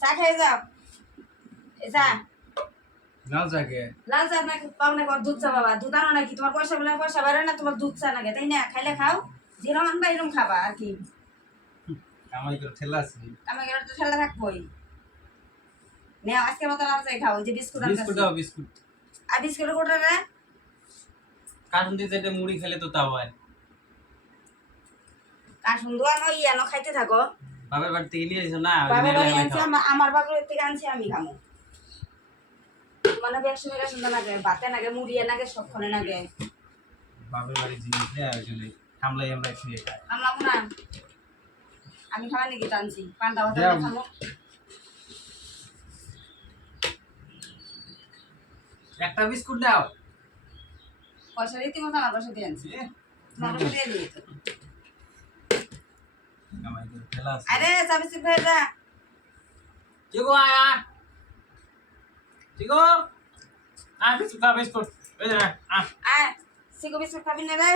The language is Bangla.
চা খেয়ে যাও যা লাল জাগে লাল চা না পাও না দুধ চা বাবা দুধ আনো নাকি তোমার পয়সা বলে পয়সা বাড়ে না তোমার দুধ চা নাকি তাই না খাইলে খাও যেরকম আনবা এরকম খাবা আর কি কামাই করে ঠেলা আছে আমি গেলে তো ঠেলা থাকবোই নে আজকের মতো লাল চাই খাও ওই যে বিস্কুট বিস্কুট দাও বিস্কুট আর বিস্কুটের কোটা রে কার্টুন দিয়ে যেটা মুড়ি খেলে তো তাও হয় আর সুন্দর আনো আনো খাইতে থাকো বাবার বাড়ি থেকে নিয়ে এসো না বাবার বাড়ি আনছি আমার বাবার থেকে আনছি আমি খামো মানে একসঙ্গে সুন্দর লাগে ভাতে নাগে মুড়িয়ে নাগে সবক্ষণে নাগে বাবার বাড়ি জিনিস নেই ওই জন্য আমরা খেয়ে খাই আমলাম না আমি খাওয়া নাকি টানছি পান্তা ভাত খামো একটা বিস্কুট দাও পয়সা রীতিমতো আমার পয়সা দিয়ে আনছি তোমার পয়সা দিয়ে দিই তো কামাই করে ঠেলা আছে আরে সাবিসি ভাই যা চিকো আয়া চিকো বিস্কুট বিস্কুট এই যে আয় সিকো বিস্কুট খাবি না রে